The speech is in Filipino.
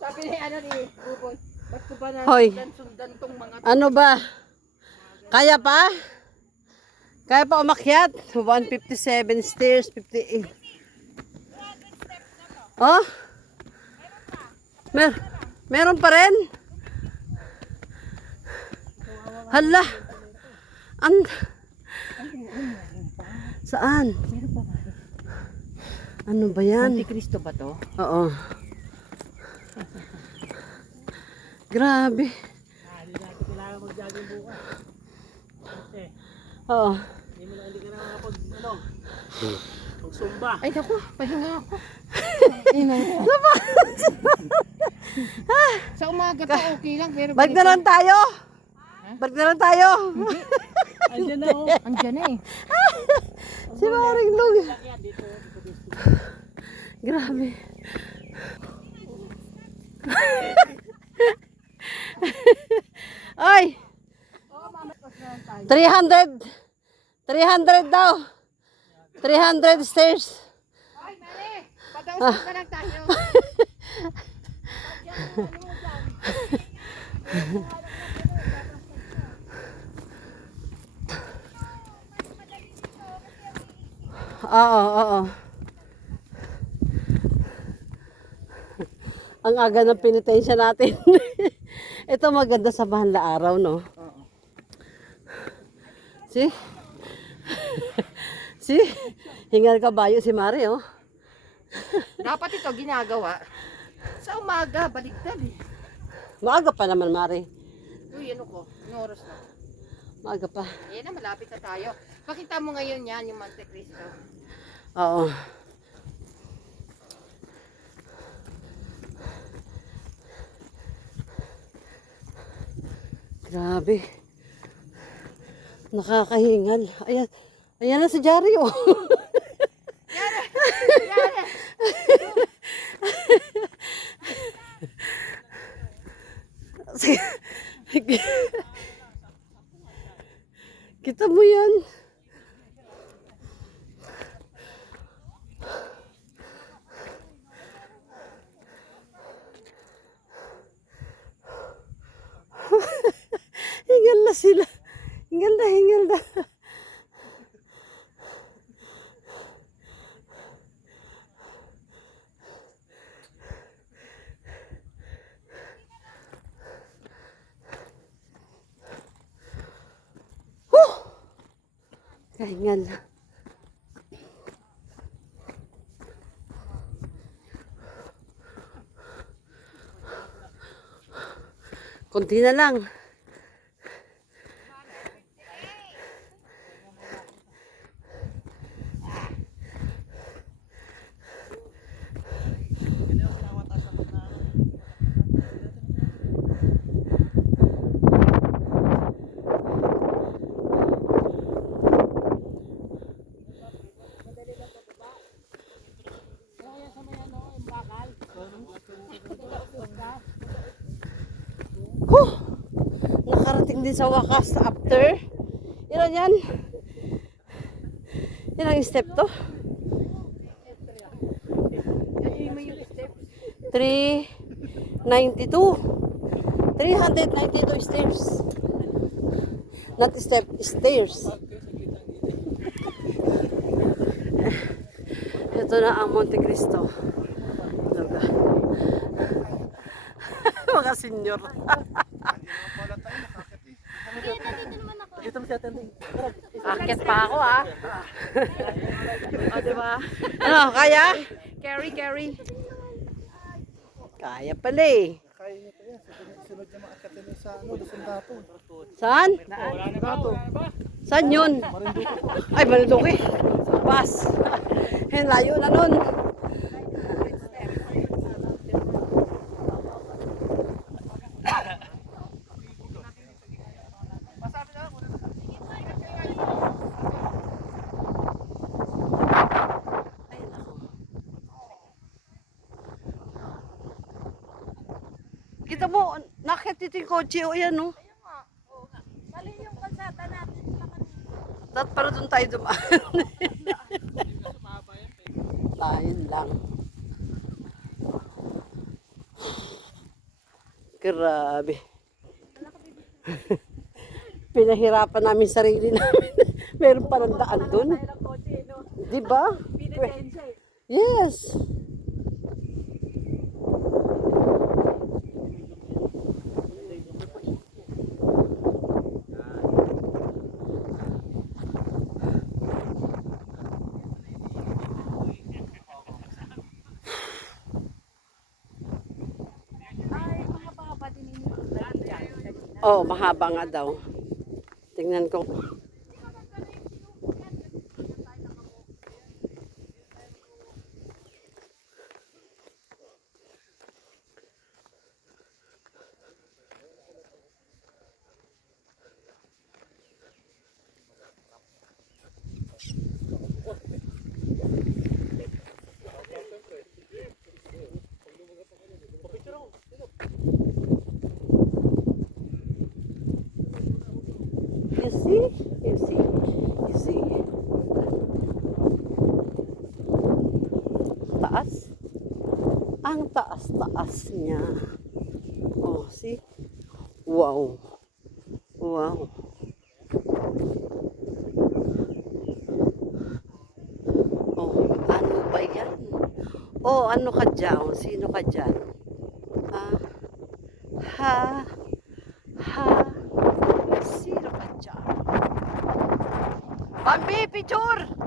Sabi ni ano ni Buboy, ba't ko ba Hoy. sundan tong mga Ano ba? Kaya pa? Kaya pa umakyat? 157 stairs, 58. Oh? Meron pa rin? Hala. Saan? Ano ba yan? Monte Cristo ba to? Oo. Grabe. Hindi natin kailangan mag-jogging bukas. Kasi, Oo. hindi ka na makapag, mag-zumba. Ay naku, pahinga ako. Sa umaga to okay lang pero Balik na lang tayo. Balik na lang tayo. Andiyan na ako. Andiyan na eh. Si Maring Lug. Grabe. Ay! 300 daw. 300 stairs. Ay, Mare! Padaos na lang tayo. Oo. Ang aga ng penitensya natin. Ito maganda sa mahal na araw, no? See? See? Hingal kabayo si Mari, oh. Dapat ito ginagawa. Sa umaga, baliktad eh. Maaga pa naman, Mari. Uy, ano ko? Anong oras na? Maaga pa. Ayan na, malapit na tayo. Pakita mo ngayon yan, yung Monte Cristo. Oo. Grabe. Nakakahingal. Ayan na si Jari, oh. Kita mo yan. Hingal na sila. Hingal na. Kahingal. Konti na lang. Nakarating din sa wakas after. Ilan yan? Ilang step to? 392. 392 stairs. Not step, stairs. Ito na ang Monte Cristo. Mga senyor. Akit pa ako ah. O, diba? Ano, kaya? Carry. Kaya pala eh. Kaya niya pa yan. Sunod niya makakatin sa Luzon Tapo. Saan? Saan yun? Ay, Marinduque. Bas. Layo na nun. Kita mo, nakit dito yung kotse o yan, no? Mali yung kalsada natin sa kanina. Dapat para doon tayo dumaan. Ayun lang. Grabe. Pinahirapan namin sarili namin. Meron pa ng daan dun. Di ba? Yes. Ay, mga baba din yung dyan. Oh, mahaba nga daw. Tingnan ko. You see? You see? You see? Taas. Ang taas-taas niya. Oh, see? Wow. Wow. Oh, ano ba yan? Oh, ano ka dyan? Sino ka dyan? Ha? Ha? Ha? Sino ka dyan? Bambi, picture!